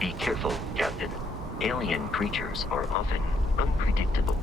Be careful, Captain. Alien creatures are often unpredictable.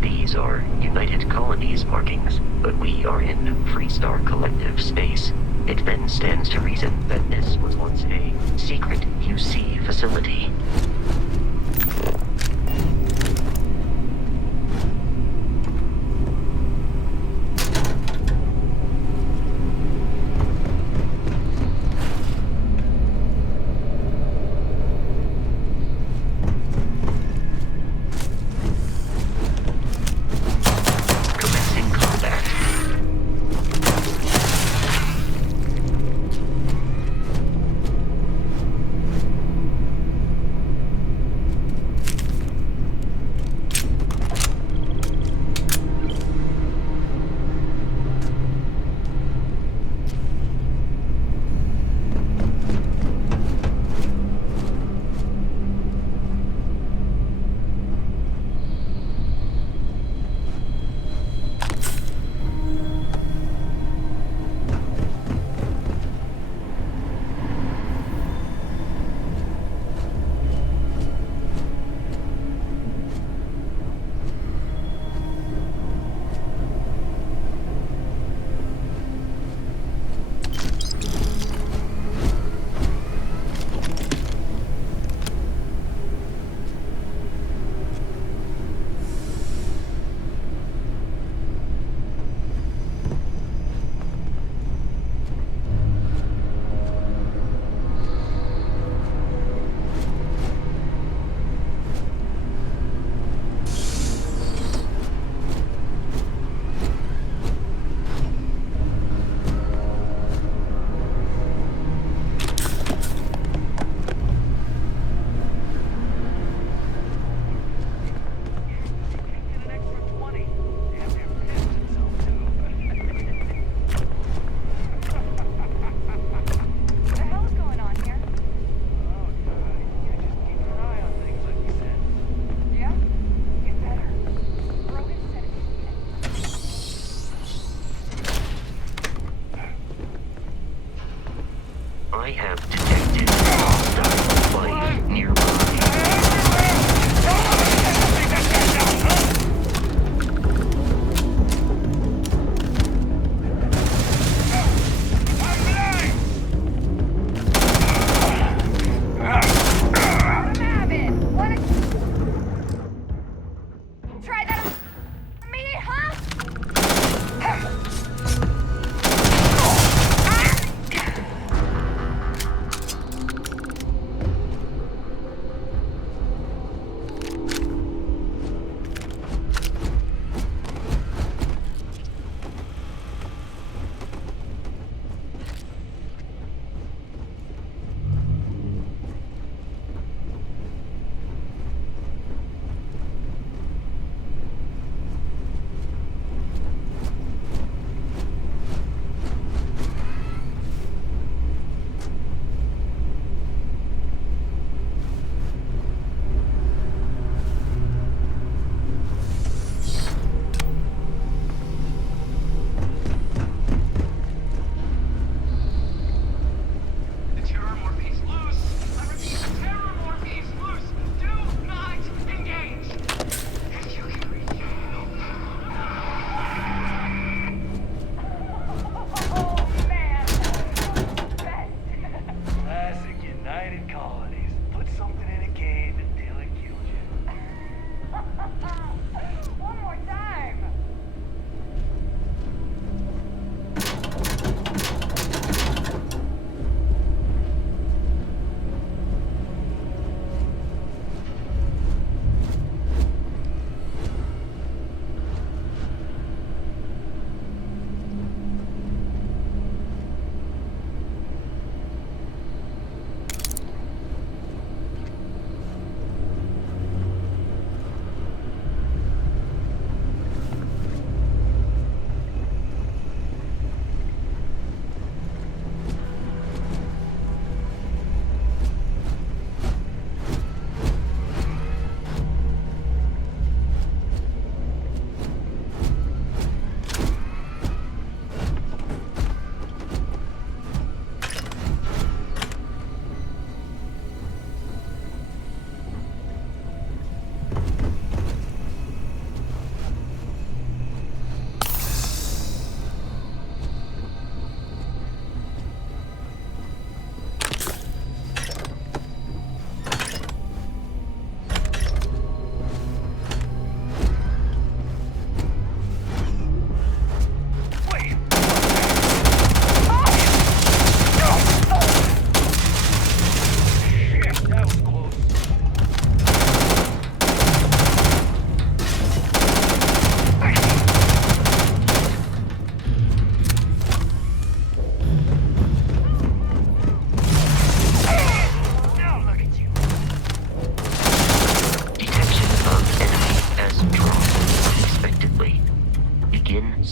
These are United Colonies markings, but we are in Freestar Collective space. It then stands to reason that this was once a secret UC facility.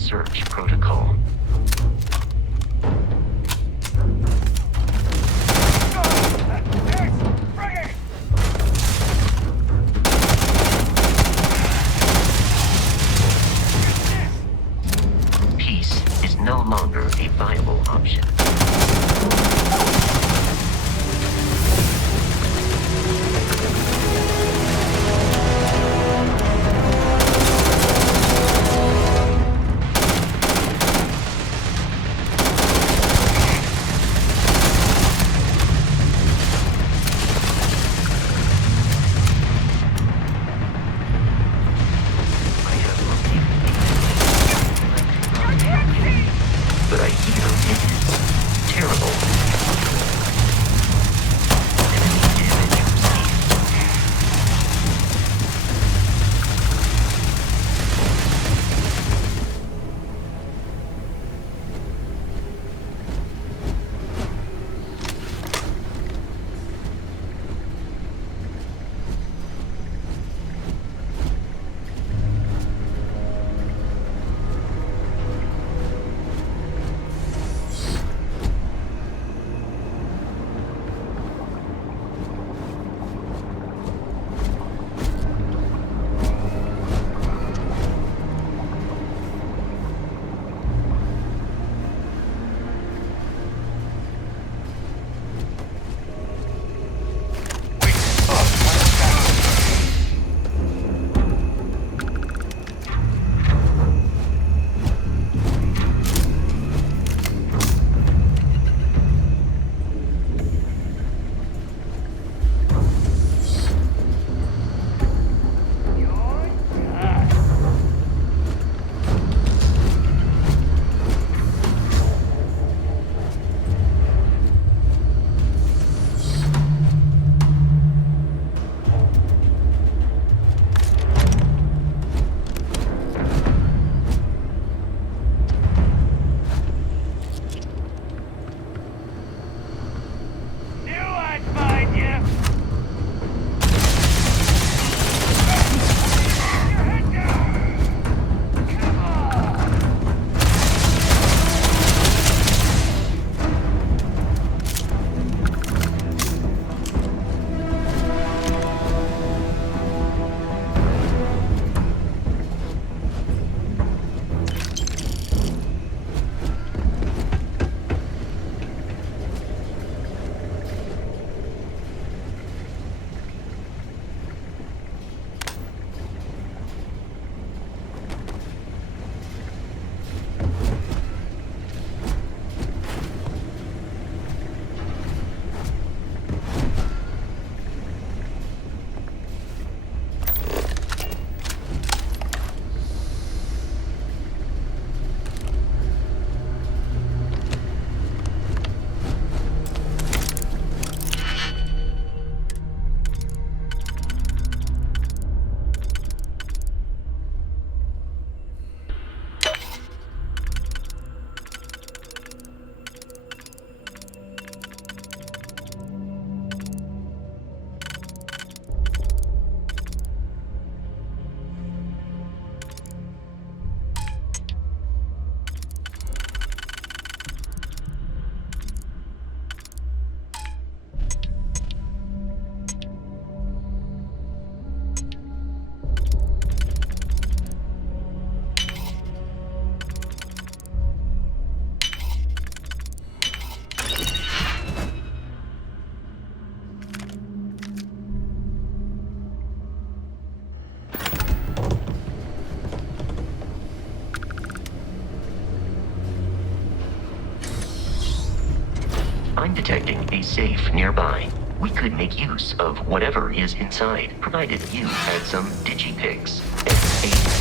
search protocol. Peace is no longer a viable option. But I hear it is terrible. Enemy damage received. I'm detecting a safe nearby. We could make use of whatever is inside, provided you had some digipics and a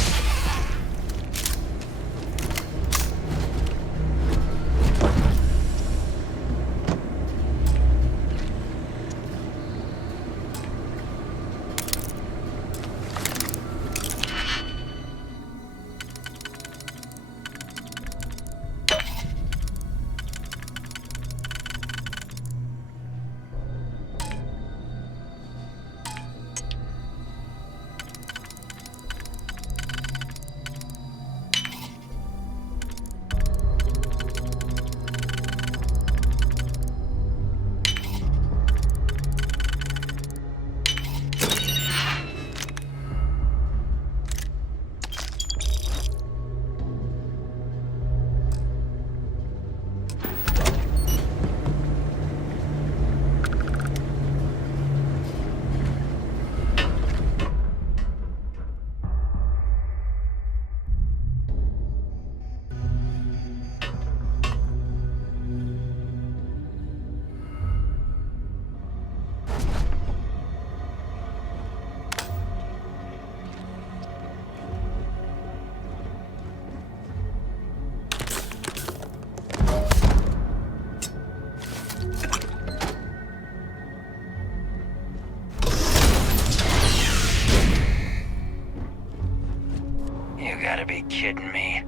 gotta be kidding me.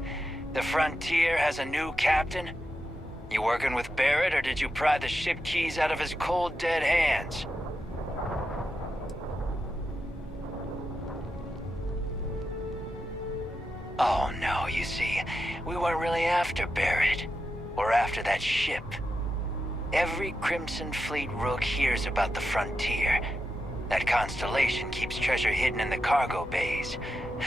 The Frontier has a new captain? You working with Barrett, or did you pry the ship keys out of his cold, dead hands? Oh no, you see, we weren't really after Barrett. We're after that ship. Every Crimson Fleet rook hears about the Frontier. That constellation keeps treasure hidden in the cargo bays.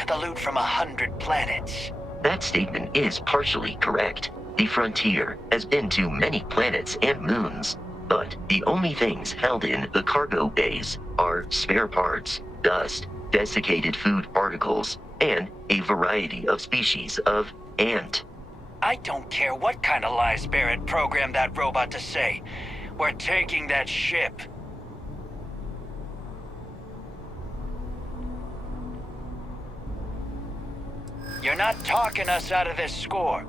The loot from 100 planets. That statement is partially correct. The Frontier has been to many planets and moons, but the only things held in the cargo bays are spare parts, dust, desiccated food particles, and a variety of species of ant. I don't care what kind of lies Barrett programmed that robot to say. We're taking that ship. You're not talking us out of this score.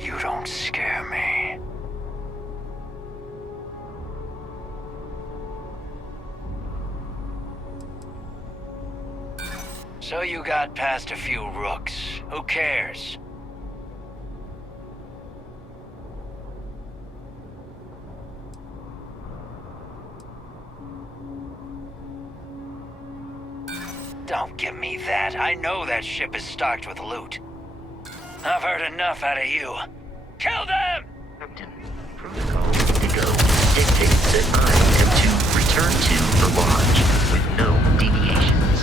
You don't scare me. So you got past a few rooks. Who cares? Don't give me that. I know that ship is stocked with loot. I've heard enough out of you. Kill them! Captain, Protocol Indigo dictates that I am to return to the Lodge with no deviations.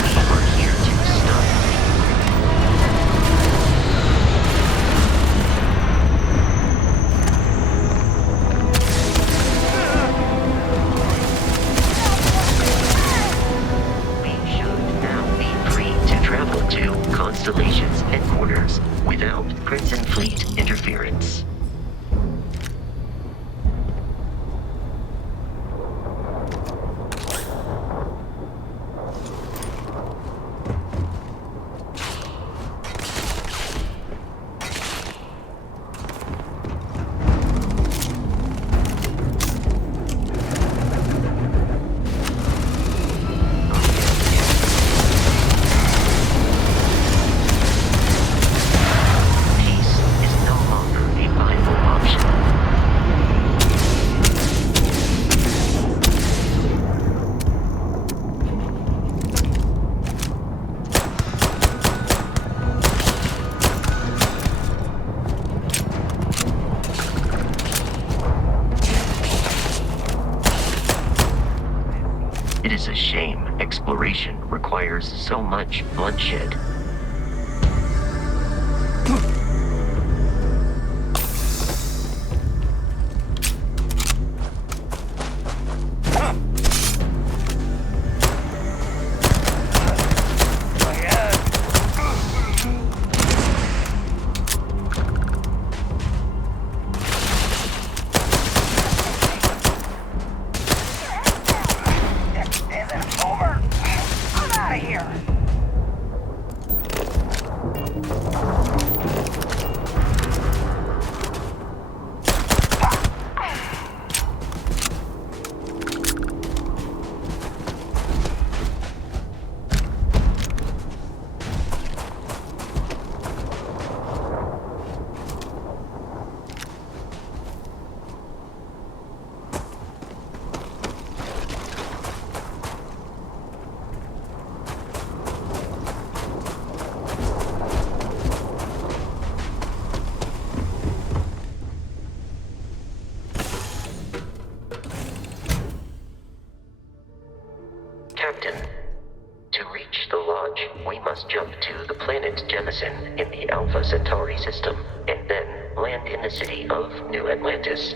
We are here to stop We should now be free to travel to Constellation's headquarters without Crimson Fleet interference. It is a shame exploration requires so much bloodshed. Captain, to reach the Lodge, we must jump to the planet Jemison in the Alpha Centauri system, and then land in the city of New Atlantis.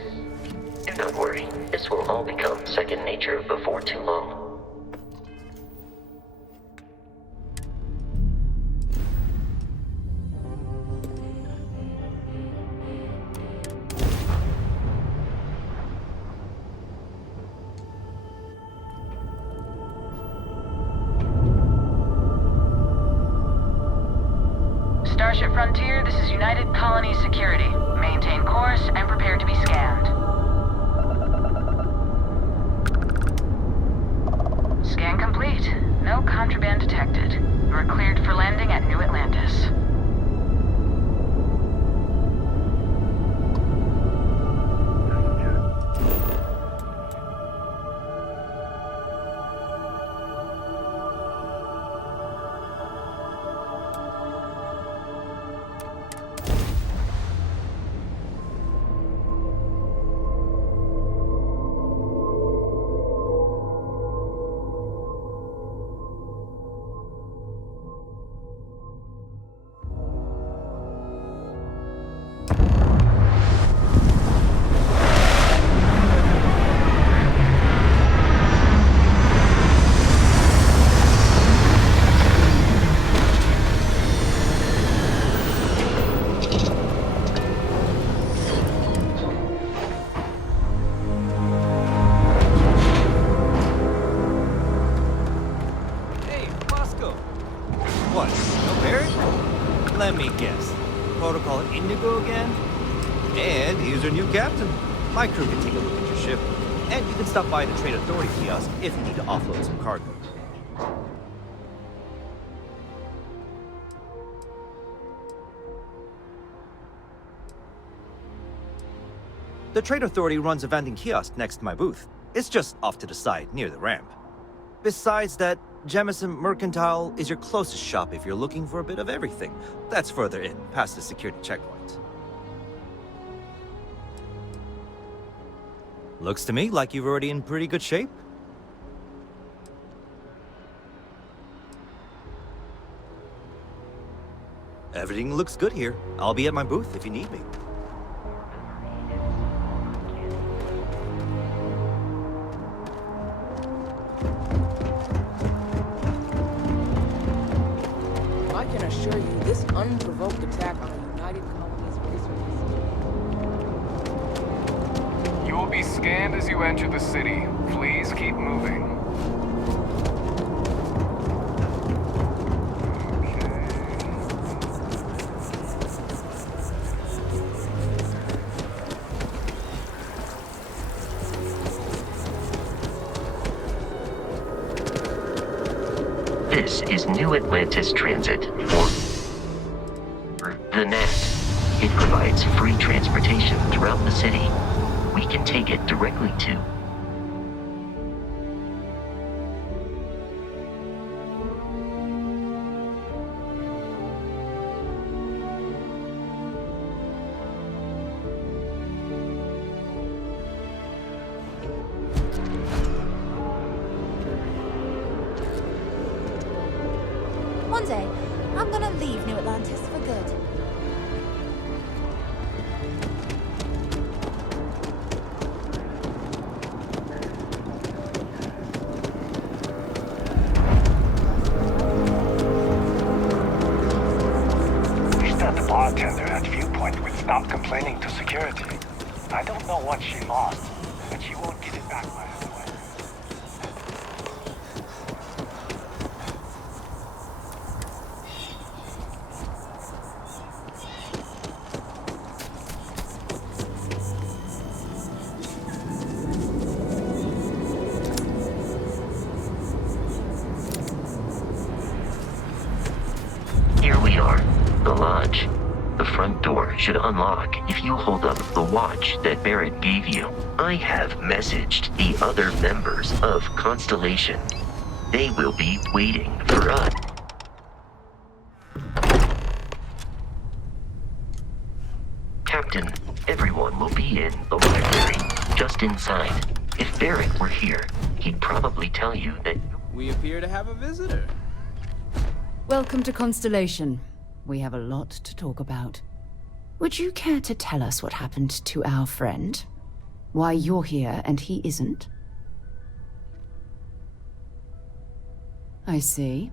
Do not worry, this will all become second nature before too long. Starship Frontier, this is United Colony Security. Maintain course and prepare to be scanned. Scan complete. No contraband detected. You are cleared for landing at New Atlantis. What? No Barrett? Let me guess. Protocol Indigo again? And here's our new captain. My crew can take a look at your ship. And you can stop by the Trade Authority kiosk if you need to offload some cargo. The Trade Authority runs a vending kiosk next to my booth. It's just off to the side, near the ramp. Besides that, Jemison Mercantile is your closest shop if you're looking for a bit of everything. That's further in, past the security checkpoint. Looks to me like you're already in pretty good shape. Everything looks good here. I'll be at my booth if you need me. I can assure you, this unprovoked attack on the United Colonies research. You will be scanned as you enter the city. Please keep moving. This is New Atlantis Transit, or the NAT. It provides free transportation throughout the city. We can take it directly to... One day, I'm gonna leave New Atlantis for good. Wish that bartender at Viewpoint would stop complaining to security. I don't know what she lost, but she won't get it back by the way. Here we are, the lodge. The front door should unlock if you hold up the watch that Barrett gave you. I have messaged the other members of Constellation. They will be waiting for us. Captain, everyone will be in the library, just inside. If Barrett were here, he'd probably tell you that... We appear to have a visitor. Welcome to Constellation. We have a lot to talk about. Would you care to tell us what happened to our friend? Why you're here and he isn't? I see.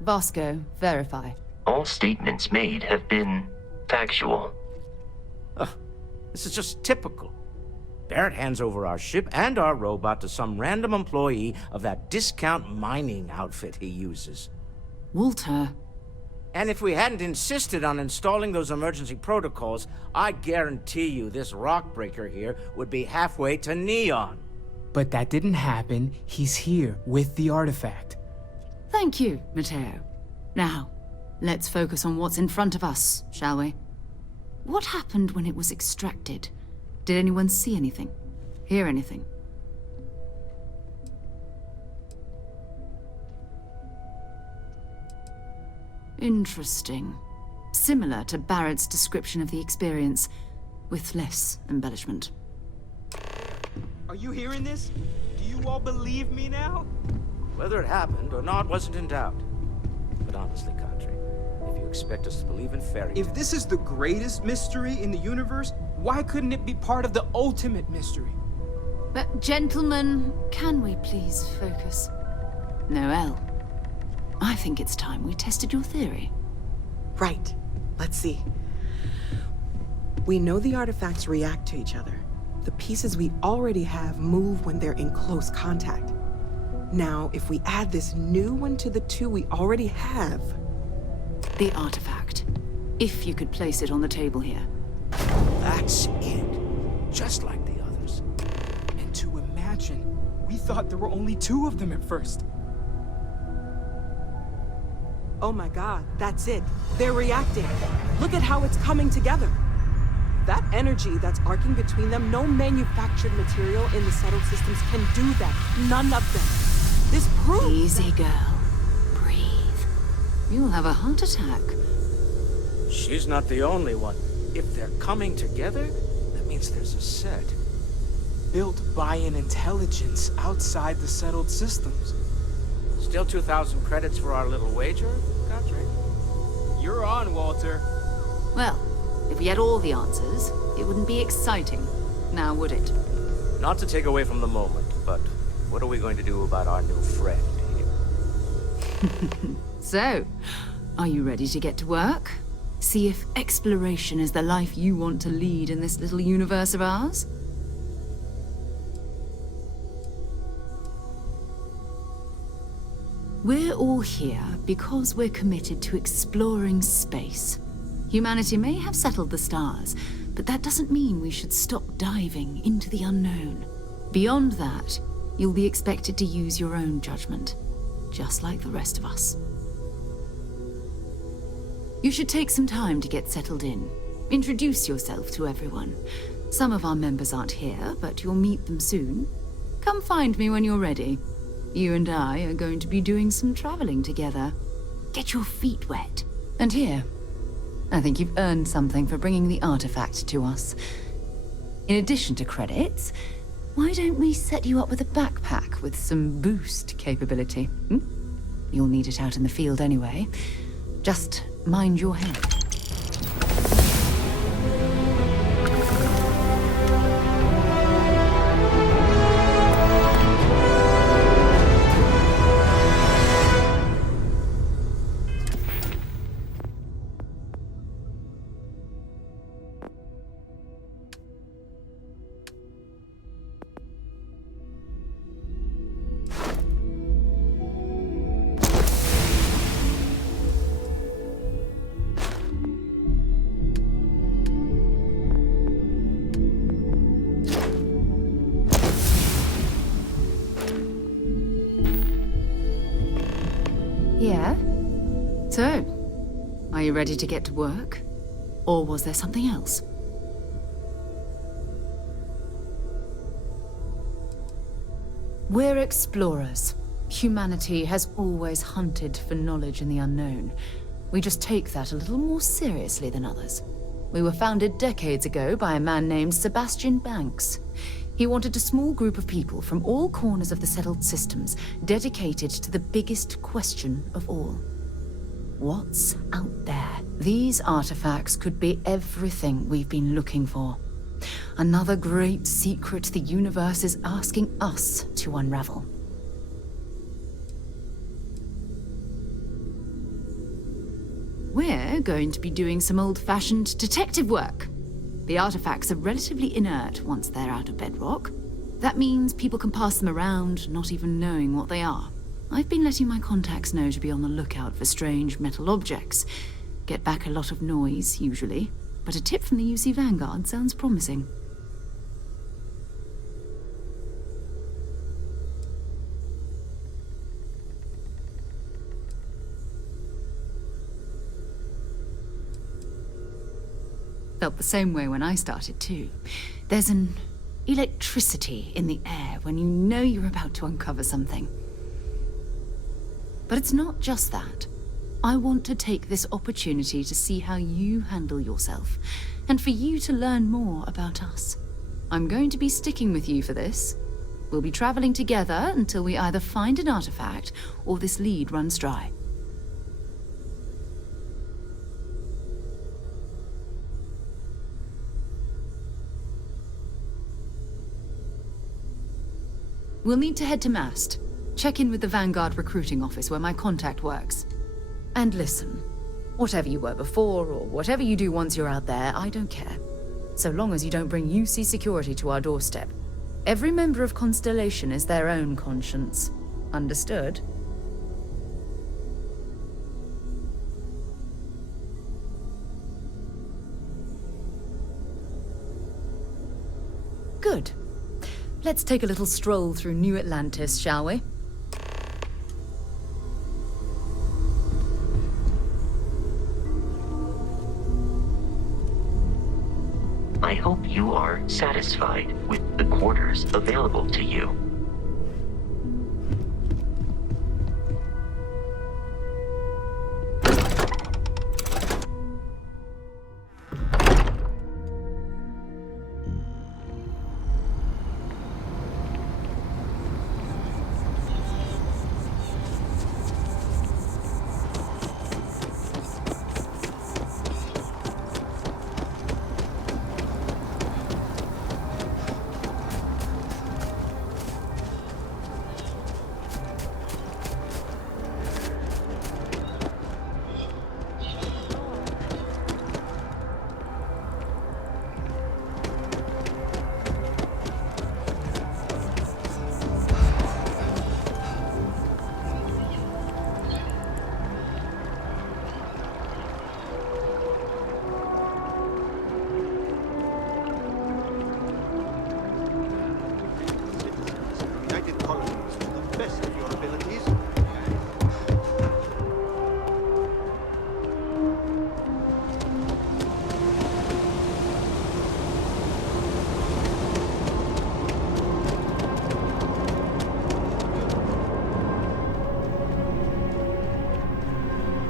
Vasco, verify. all statements made have been factual. This is just typical. Barrett hands over our ship and our robot to some random employee of that discount mining outfit he uses. Walter, And if we hadn't insisted on installing those emergency protocols, I guarantee you this rock breaker here would be halfway to Neon. But that didn't happen. He's here with the artifact. Thank you, Matteo. Now, let's focus on what's in front of us, shall we? What happened when it was extracted? Did anyone see anything? Hear anything? Interesting. Similar to Barrett's description of the experience, with less embellishment. Are you hearing this? Do you all believe me now? Whether it happened or not wasn't in doubt. But honestly, Kadri, if you expect us to believe in fairy tales... If this is the greatest mystery in the universe, why couldn't it be part of the ultimate mystery? But gentlemen, can we please focus? Noel, I think it's time we tested your theory. Right. Let's see. We know the artifacts react to each other. The pieces we already have move when they're in close contact. Now, if we add this new one to the two we already have... The artifact. If you could place it on the table here. That's it. Just like the others. And to imagine, we thought there were only 2 of them at first. Oh my god, that's it. They're reacting. Look at how it's coming together. That energy that's arcing between them, no manufactured material in the settled systems can do that. None of them. This proves... Easy, girl. Breathe. You'll have a heart attack. She's not the only one. If they're coming together, that means there's a set. Built by an intelligence outside the settled systems. Still 2,000 credits for our little wager, Kadri? You're on, Walter. Well, if we had all the answers, it wouldn't be exciting, now would it? Not to take away from the moment, but what are we going to do about our new friend here? So, are you ready to get to work? See if exploration is the life you want to lead in this little universe of ours? We're all here because we're committed to exploring space. Humanity may have settled the stars, but that doesn't mean we should stop diving into the unknown. Beyond that, you'll be expected to use your own judgment, just like the rest of us. You should take some time to get settled in. Introduce yourself to everyone. Some of our members aren't here, but you'll meet them soon. Come find me when you're ready. You and I are going to be doing some traveling together. Get your feet wet. And here, I think you've earned something for bringing the artifact to us. In addition to credits, why don't we set you up with a backpack with some boost capability? You'll need it out in the field anyway. Just mind your head. Yeah? So, are you ready to get to work? Or was there something else? We're explorers. Humanity has always hunted for knowledge in the unknown. We just take that a little more seriously than others. We were founded decades ago by a man named Sebastian Banks. He wanted a small group of people from all corners of the settled systems dedicated to the biggest question of all. What's out there? These artifacts could be everything we've been looking for. Another great secret the universe is asking us to unravel. We're going to be doing some old-fashioned detective work. The artifacts are relatively inert once they're out of bedrock. That means people can pass them around, not even knowing what they are. I've been letting my contacts know to be on the lookout for strange metal objects. Get back a lot of noise, usually, but a tip from the UC Vanguard sounds promising. Felt the same way when I started too. There's an electricity in the air when you know you're about to uncover something. But it's not just that. I want to take this opportunity to see how you handle yourself, and for you to learn more about us. I'm going to be sticking with you for this. We'll be traveling together until we either find an artifact or this lead runs dry. We'll need to head to Mast. Check in with the Vanguard recruiting office where my contact works. And listen, whatever you were before, or whatever you do once you're out there, I don't care. So long as you don't bring UC security to our doorstep. Every member of Constellation is their own conscience. Understood? Good. Let's take a little stroll through New Atlantis, shall we? I hope you are satisfied with the quarters available to you.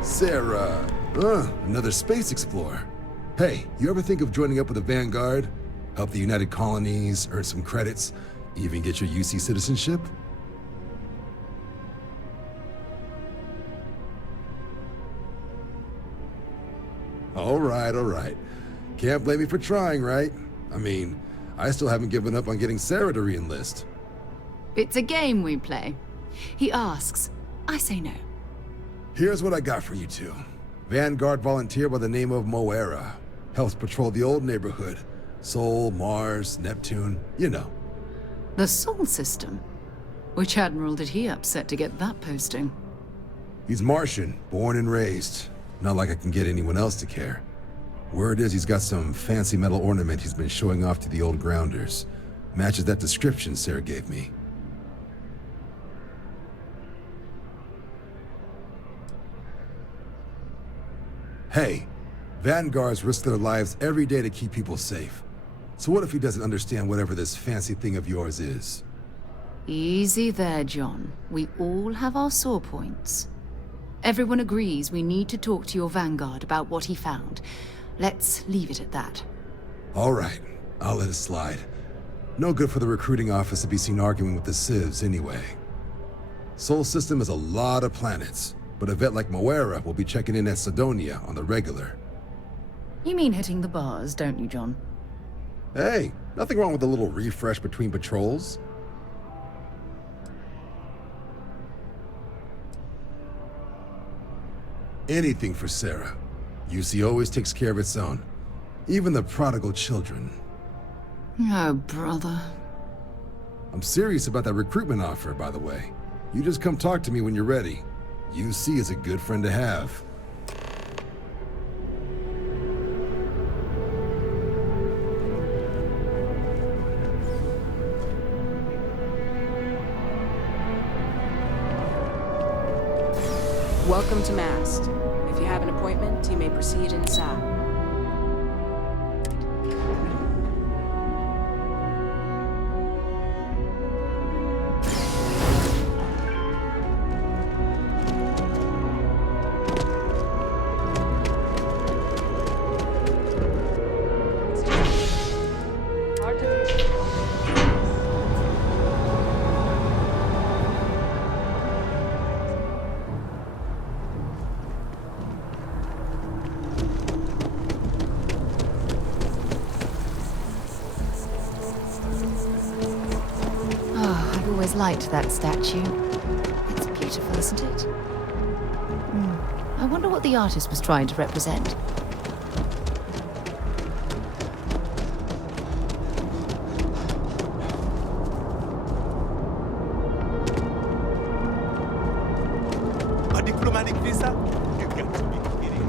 Sarah. Another space explorer. Hey, you ever think of joining up with the Vanguard? Help the United Colonies, earn some credits, even get your UC citizenship? All right. Can't blame me for trying, right? I mean, I still haven't given up on getting Sarah to re-enlist. It's a game we play. He asks, I say no. Here's what I got for you two. Vanguard volunteer by the name of Moera. Helps patrol the old neighborhood. Sol, Mars, Neptune, you know. The Sol system? Which admiral did he upset to get that posting? He's Martian, born and raised. Not like I can get anyone else to care. Word is he's got some fancy metal ornament he's been showing off to the old grounders. Matches that description Sarah gave me. Hey, Vanguards risk their lives every day to keep people safe. So what if he doesn't understand whatever this fancy thing of yours is? Easy there, John. We all have our sore points. Everyone agrees we need to talk to your Vanguard about what he found. Let's leave it at that. All right, I'll let it slide. No good for the recruiting office to be seen arguing with the civs anyway. Sol system is a lot of planets, but a vet like Moera will be checking in at Sidonia on the regular. You mean hitting the bars, don't you, John? Hey, nothing wrong with a little refresh between patrols. Anything for Sarah. UC always takes care of its own. Even the prodigal children. Oh, brother. I'm serious about that recruitment offer, by the way. You just come talk to me when you're ready. UC is a good friend to have. Welcome to Mast. If you have an appointment, you may proceed inside. Liked that statue. It's beautiful, isn't it? I wonder what the artist was trying to represent. A diplomatic visa? You got to be kidding.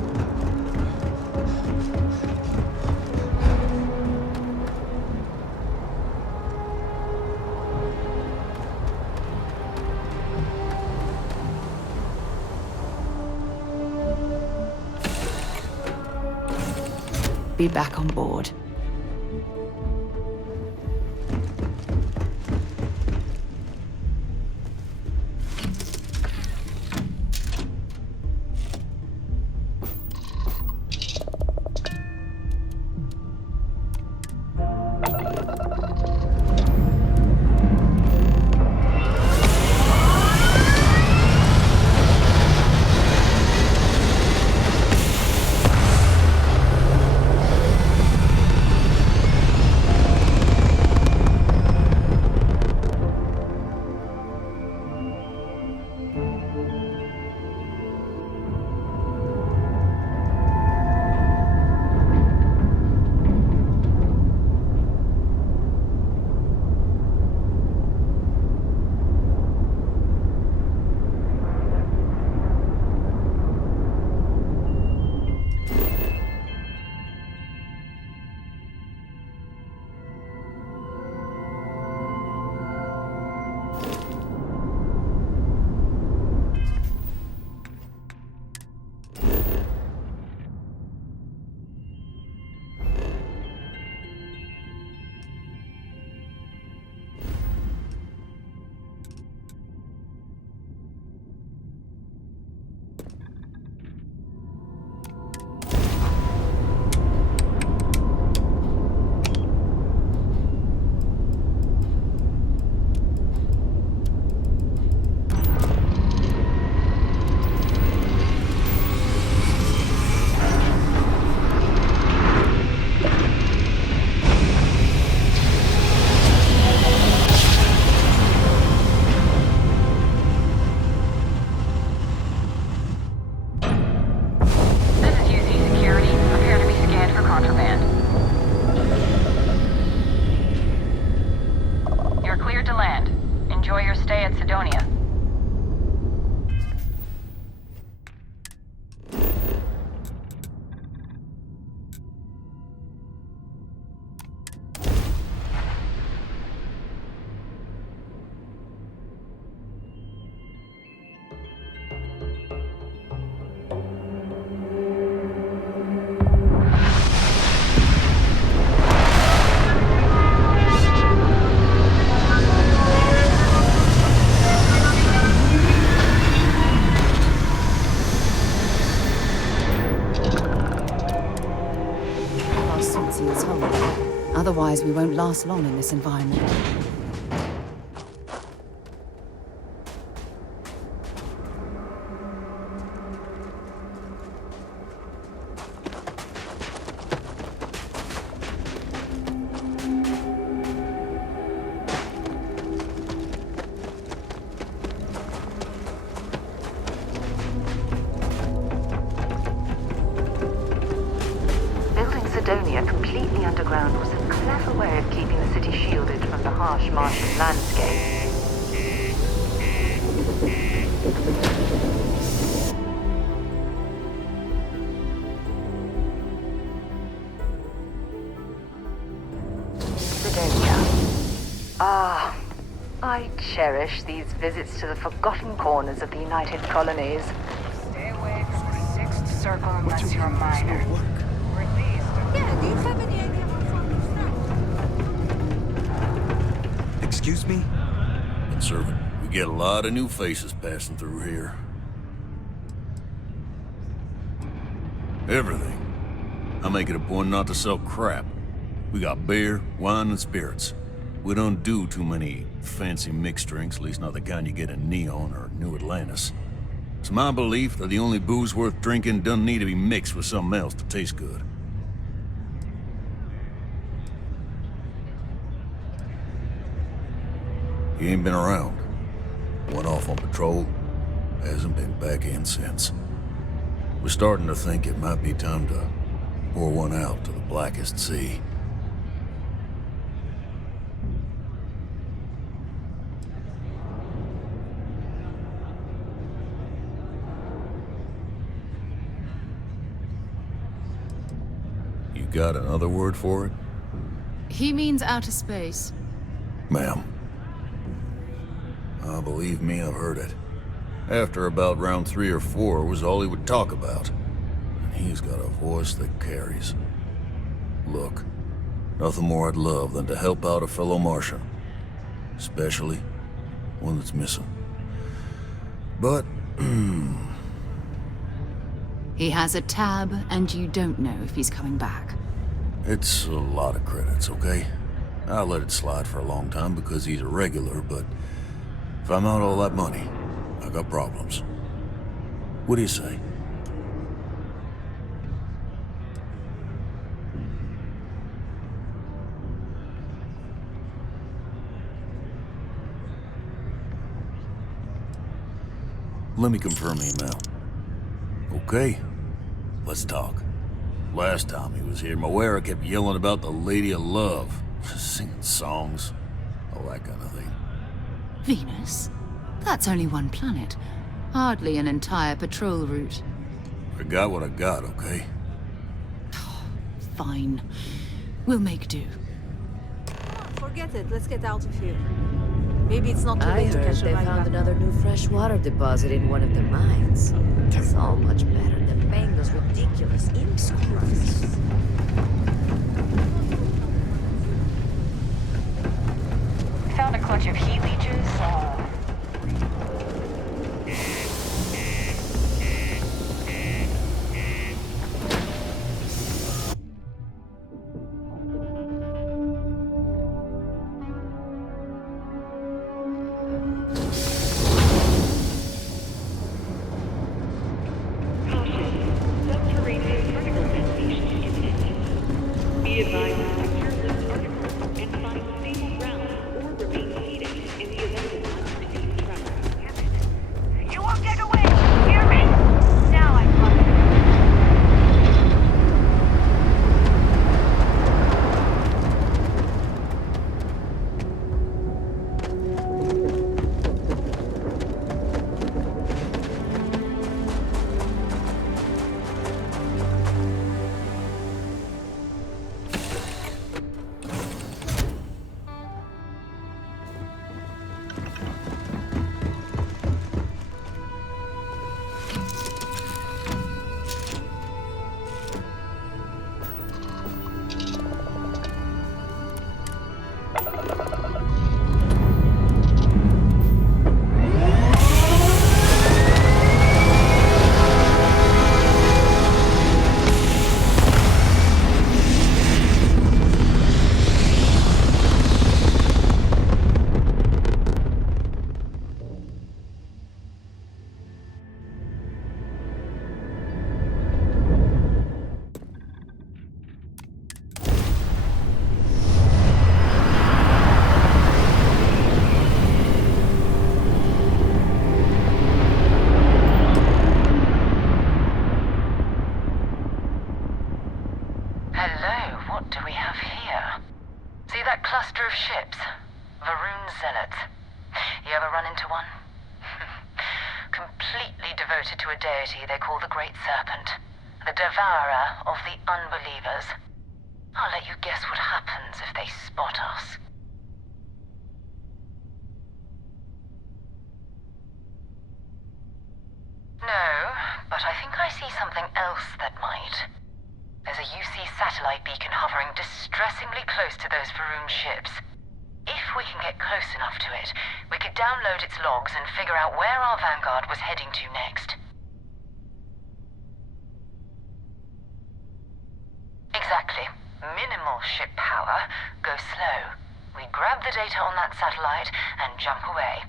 Be back on board. Otherwise, we won't last long in this environment. Completely underground was a clever way of keeping the city shielded from the harsh Martian landscape. cherish these visits to the forgotten corners of the United Colonies. Stay away from the Sixth Circle unless you're a minor. Or at least... Yeah, do you have any idea how far we've traveled? Excuse me? Servant, we get a lot of new faces passing through here. Everything. I make it a point not to sell crap. We got beer, wine, and spirits. We don't do too many fancy mixed drinks, at least not the kind you get in Neon or New Atlantis. It's my belief that the only booze worth drinking doesn't need to be mixed with something else to taste good. He ain't been around. Went off on patrol. Hasn't been back in since. We're starting to think it might be time to pour one out to the blackest sea. You got another word for it? He means outer space. Ma'am. Believe me, I've heard it. After about round 3 or 4 was all he would talk about. And he's got a voice that carries. Look, nothing more I'd love than to help out a fellow Martian. Especially one that's missing. But, He has a tab, and you don't know if he's coming back. it's a lot of credits, okay? I'll let it slide for a long time because he's a regular, but if I'm out all that money, I got problems. What do you say? Let me confirm email. Okay, let's talk. Last time he was here, Moira kept yelling about the Lady of Love, singing songs, all that kind of thing. Venus? That's only one planet. Hardly an entire patrol route. I got what I got, okay? Fine. We'll make do. Forget it. Let's get out of here. Maybe it's not too I late to heard catch a they ride found back. another new freshwater deposit in one of the mines. So much better than paying those ridiculous imps prices. Found a clutch of heat leeches. Be advised, observe articles and find stable ground or remain seated in the event of unforeseen travel. You won't get away! Hear me? Now I'm devoted to a deity they call the Great Serpent, the devourer of the unbelievers. I'll let you guess what happens if they spot us. But I think I see something else that might. There's a UC satellite beacon hovering distressingly close to those Faroon ships. If we can get close enough to it, we could download its logs and figure out where our Vanguard was heading to next. Exactly. Minimal ship power, go slow. We grab the data on that satellite and jump away.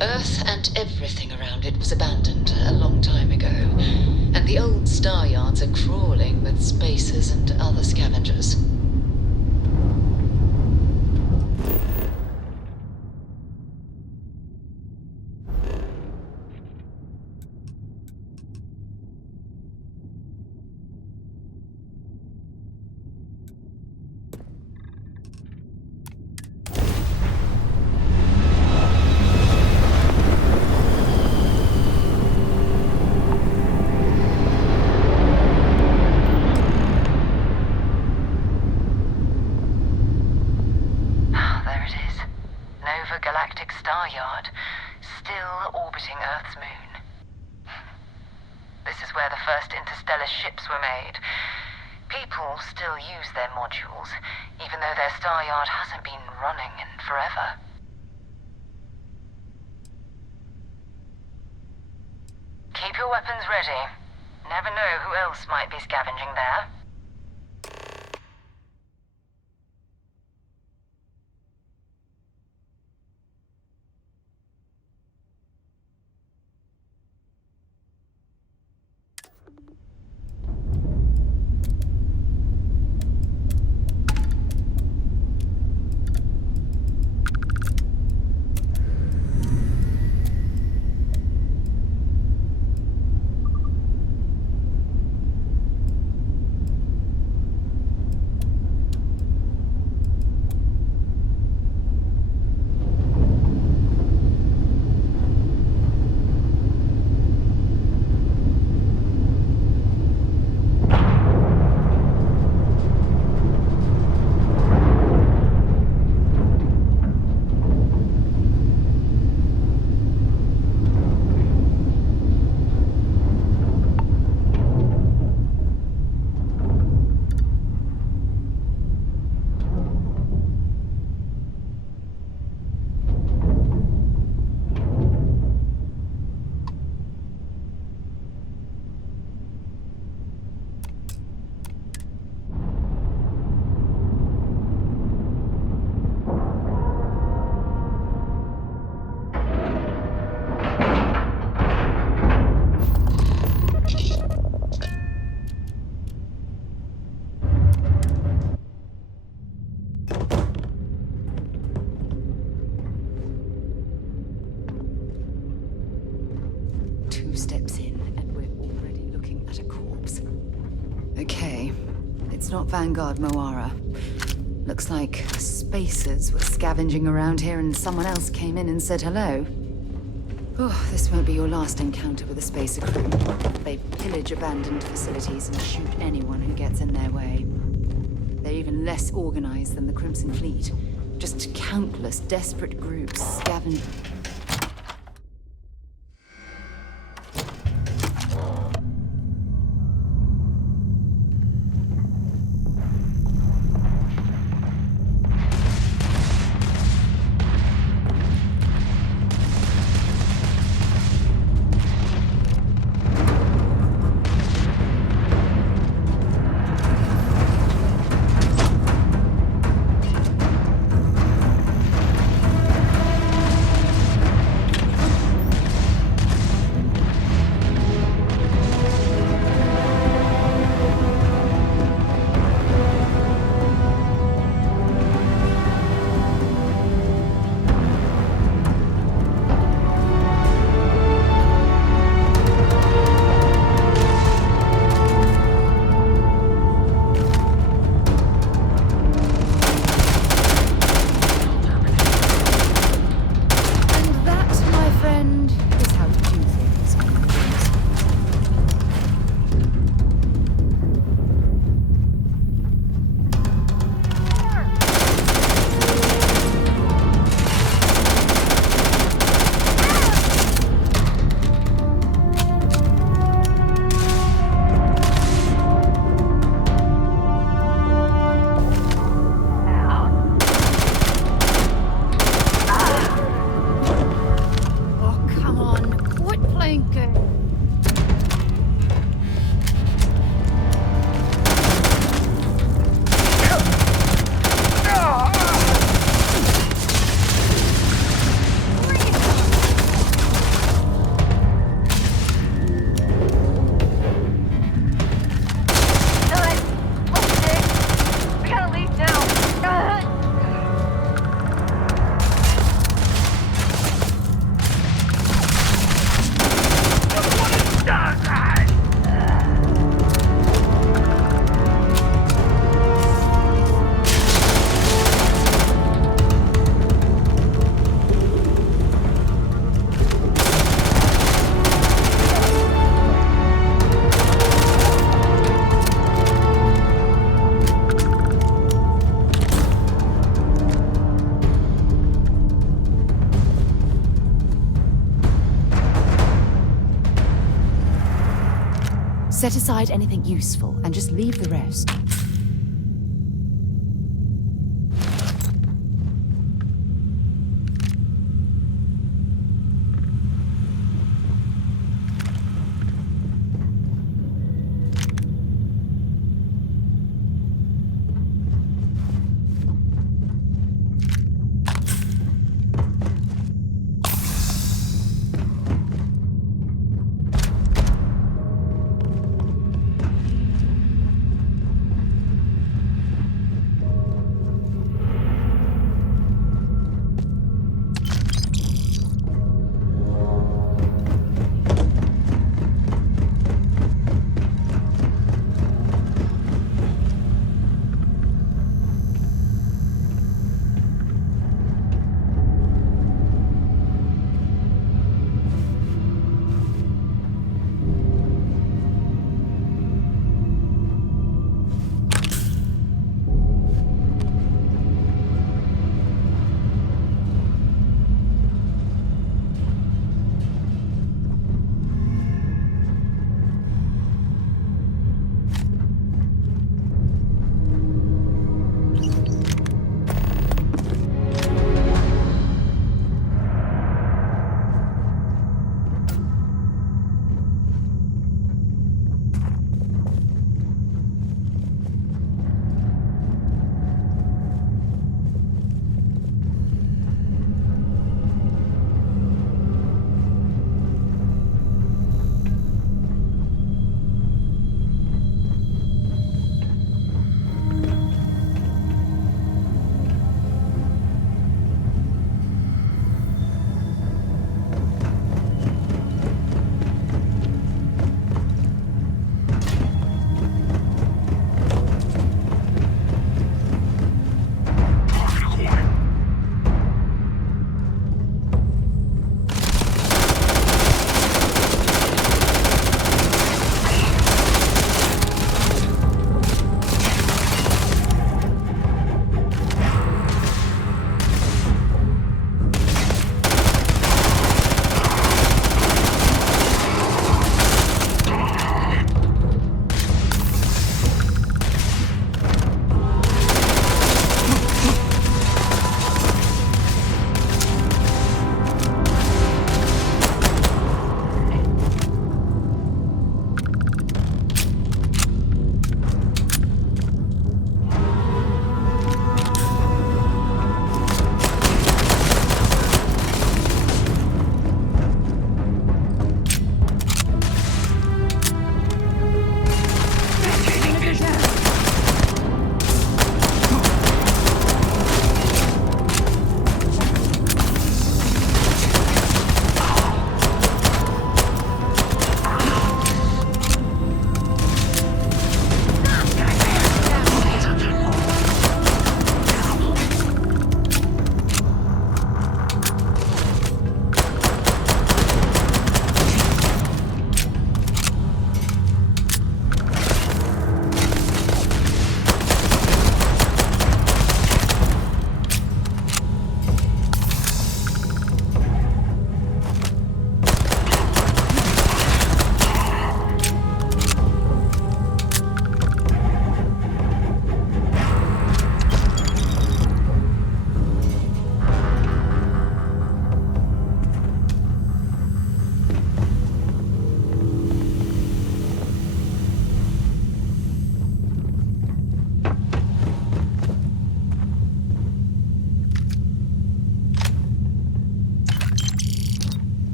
Earth and everything around it was abandoned a long time ago, and the old star yards are crawling with spacers and other scavengers. Ships were made. People still use their modules, even though their star yard hasn't been running in forever. Keep your weapons ready. Never know who else might be scavenging there. steps in, and we're already looking at a corpse. Okay, it's not Vanguard Moara. Looks like spacers were scavenging around here and someone else came in and said hello. Oh, this won't be your last encounter with a spacer crew. They pillage abandoned facilities and shoot anyone who gets in their way. They're even less organized than the Crimson Fleet. Just countless desperate groups scavenging. Set aside anything useful and just leave the rest.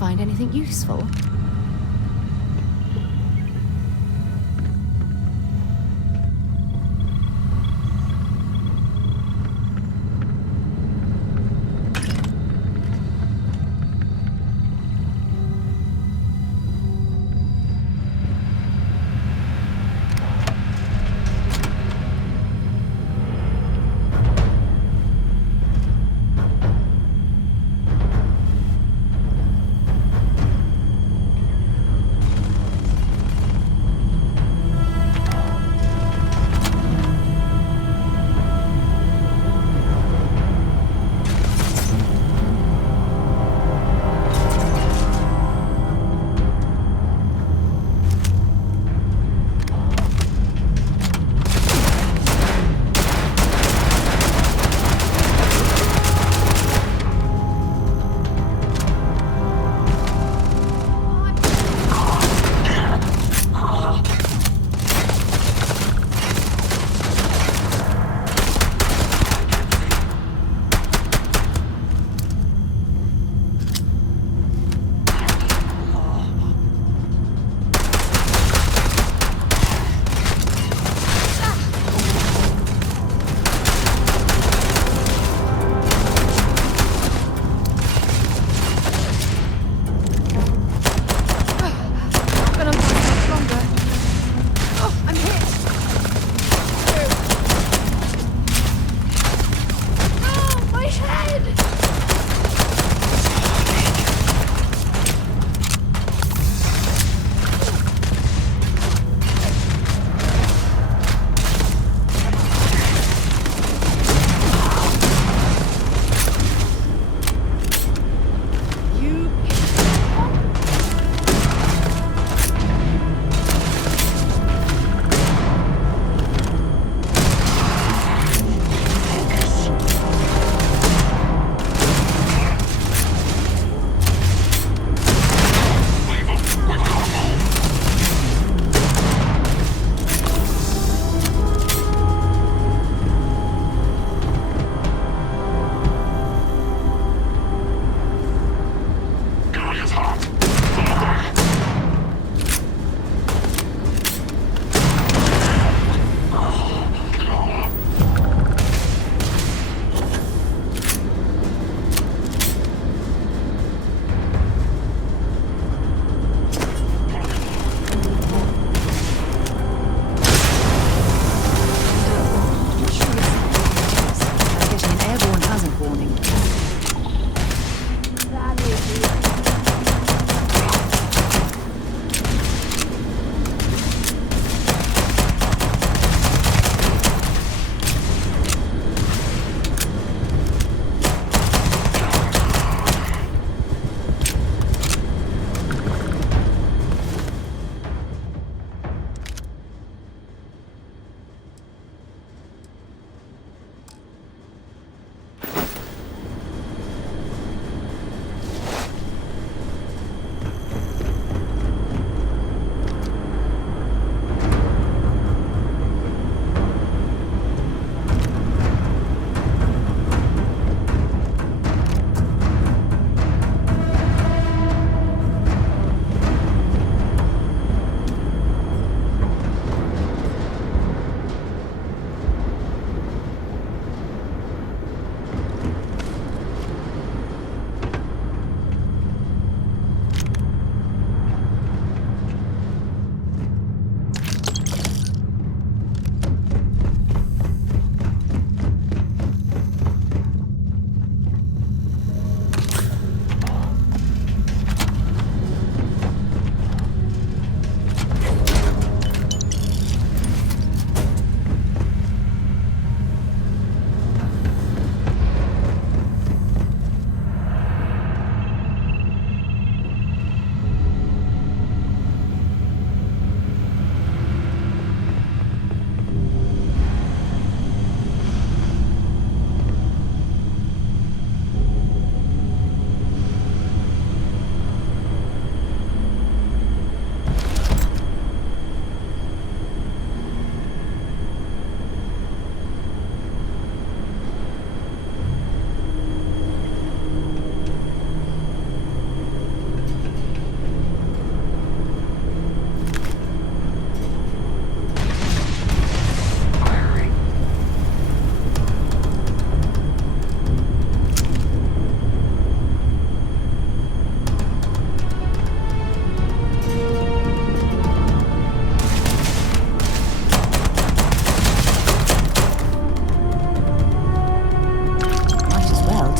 Find anything useful?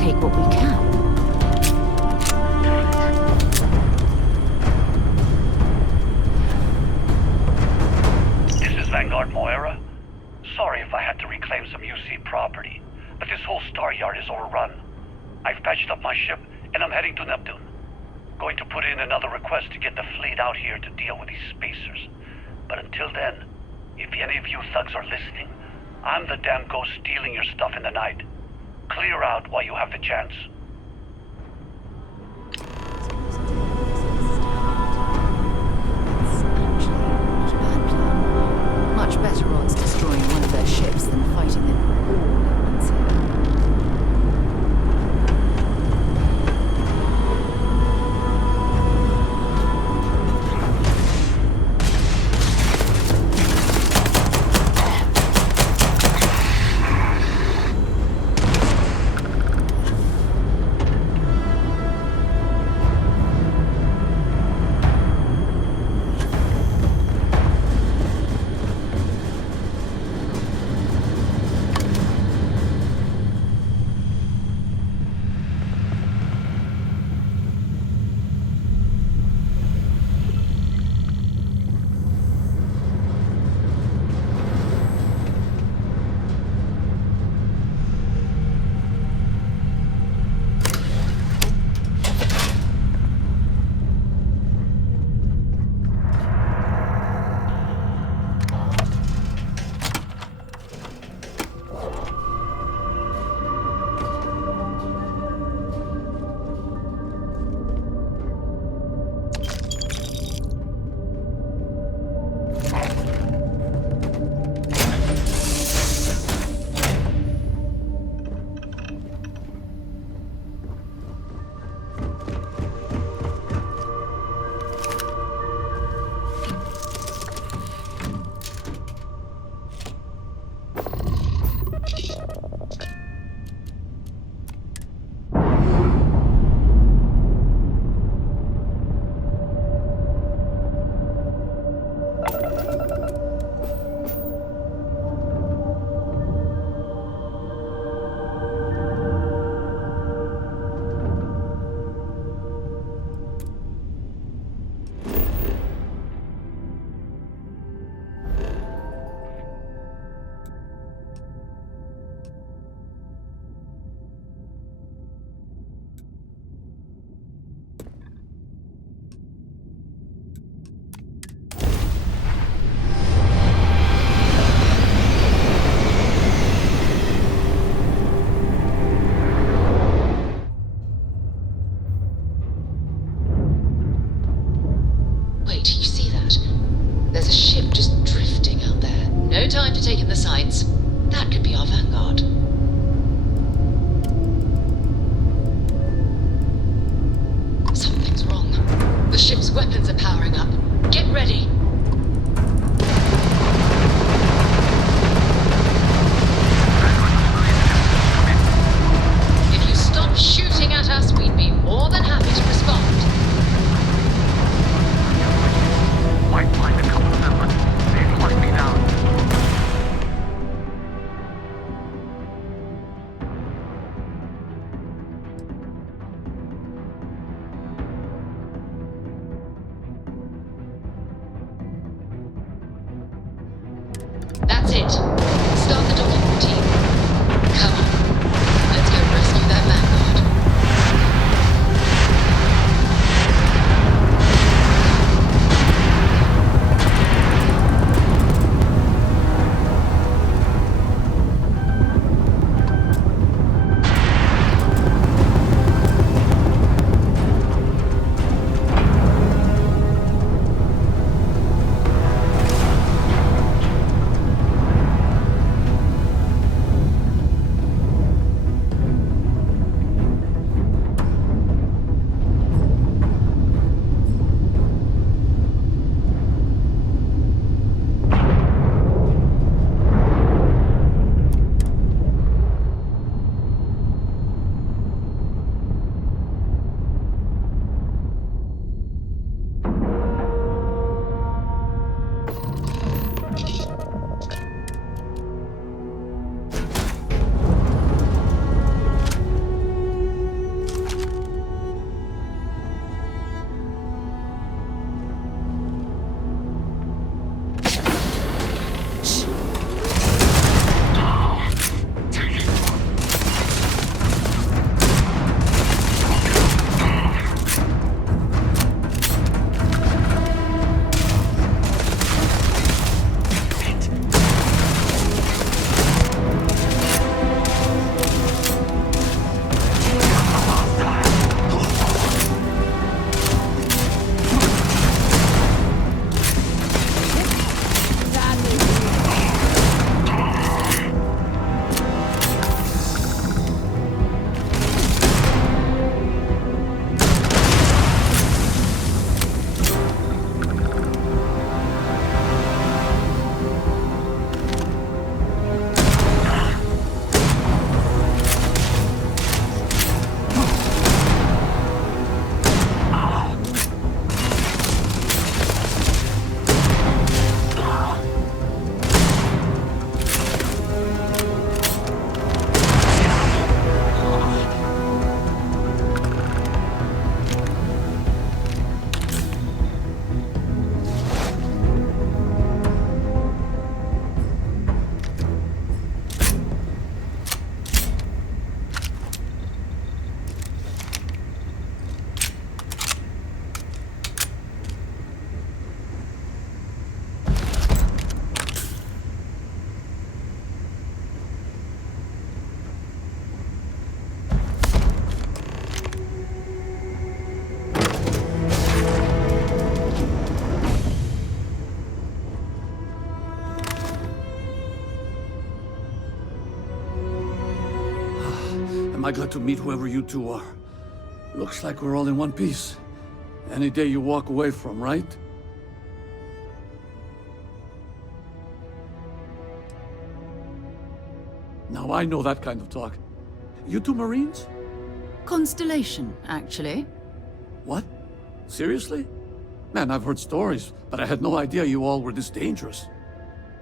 take what we can. This is Vanguard Moira. Sorry if I had to reclaim some UC property, but this whole star yard is overrun. I've patched up my ship, and I'm heading to Neptune. Going to put in another request to get the fleet out here to deal with these spacers. But until then, if any of you thugs are listening, I'm the damn ghost stealing your stuff in the night. Clear out while you have the chance. Much better odds destroying one of their ships than fighting them all at once here. Am I glad to meet whoever you two are. Looks like we're all in one piece. Any day you walk away from, right? Now I know that kind of talk. You two Marines? Constellation, actually. What? Seriously? Man, I've heard stories, but I had no idea you all were this dangerous.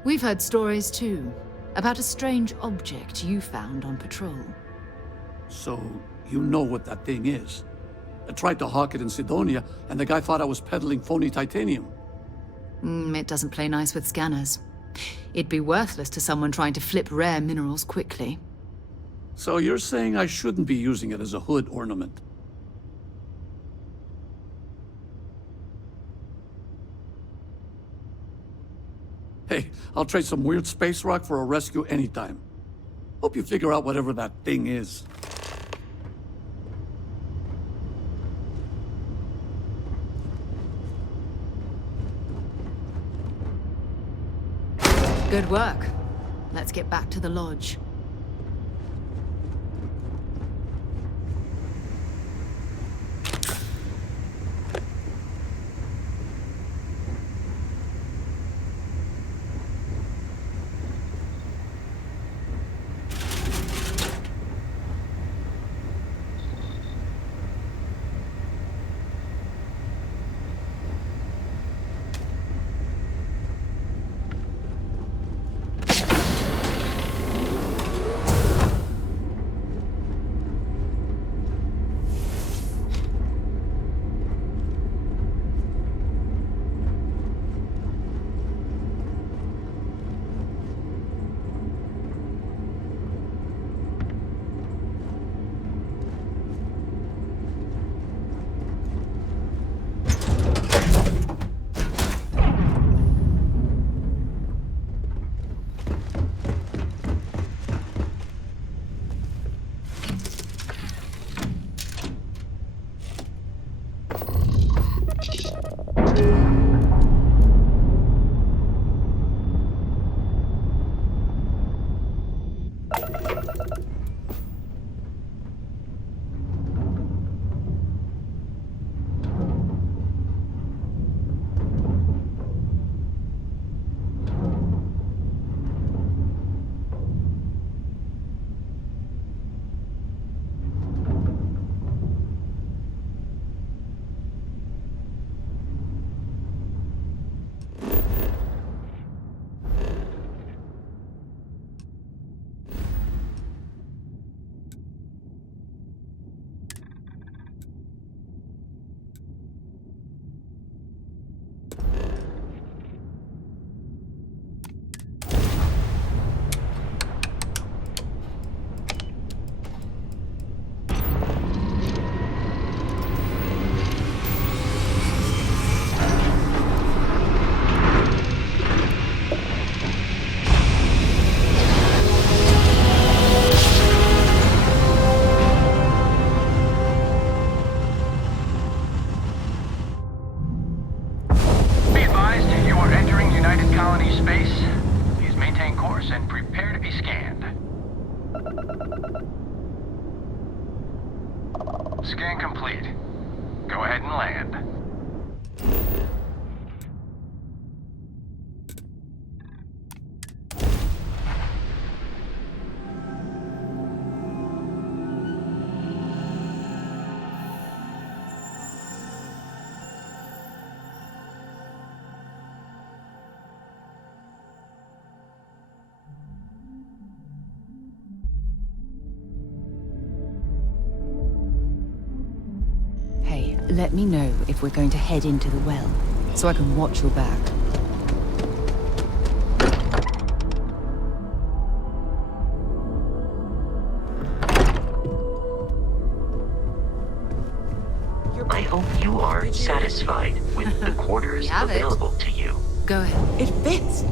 We've heard stories too, about a strange object you found on patrol. So, you know what that thing is? I tried to hawk it in Sidonia, and the guy thought I was peddling phony titanium. It doesn't play nice with scanners. It'd be worthless to someone trying to flip rare minerals quickly. So you're saying I shouldn't be using it as a hood ornament? Hey, I'll trade some weird space rock for a rescue anytime. Hope you figure out whatever that thing is. Good work. Let's get back to the lodge. Scan complete. Go ahead and land. Let me know if we're going to head into the well, so I can watch your back. I hope you are satisfied with the quarters available to you. Go ahead. It fits.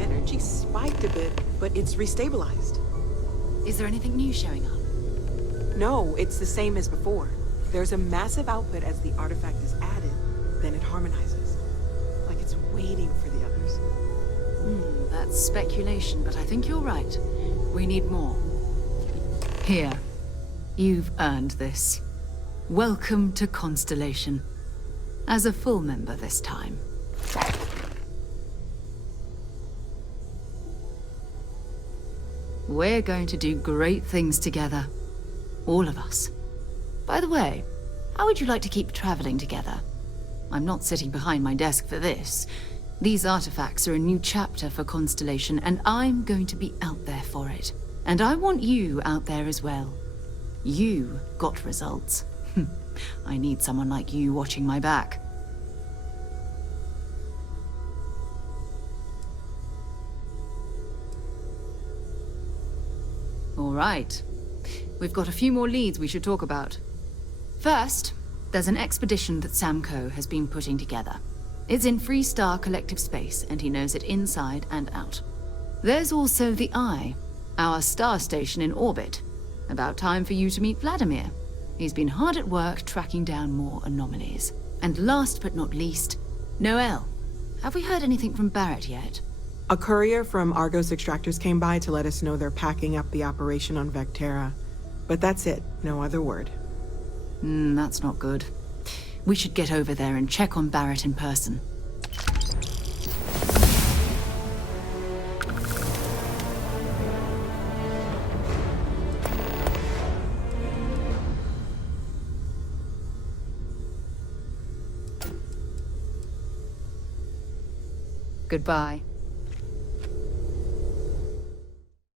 Energy spiked a bit, but it's restabilized. Is there anything new showing up? No, it's the same as before. There's a massive output as the artifact is added, then it harmonizes. Like it's waiting for the others. That's speculation, but I think you're right. We need more. Here. You've earned this. Welcome to Constellation. As a full member this time. We're going to do great things together. All of us. By the way, how would you like to keep traveling together? I'm not sitting behind my desk for this. These artifacts are a new chapter for Constellation, and I'm going to be out there for it. And I want you out there as well. You got results. I need someone like you watching my back. All right. We've got a few more leads we should talk about. First, there's an expedition that Samco has been putting together. It's in Freestar Collective Space, and he knows it inside and out. There's also the Eye, our star station in orbit. About time for you to meet Vladimir. He's been hard at work tracking down more anomalies. And last but not least, Noel. Have we heard anything from Barrett yet? A courier from Argos Extractors came by to let us know they're packing up the operation on Vectera. But that's it, no other word. That's not good. We should get over there and check on Barrett in person. Goodbye.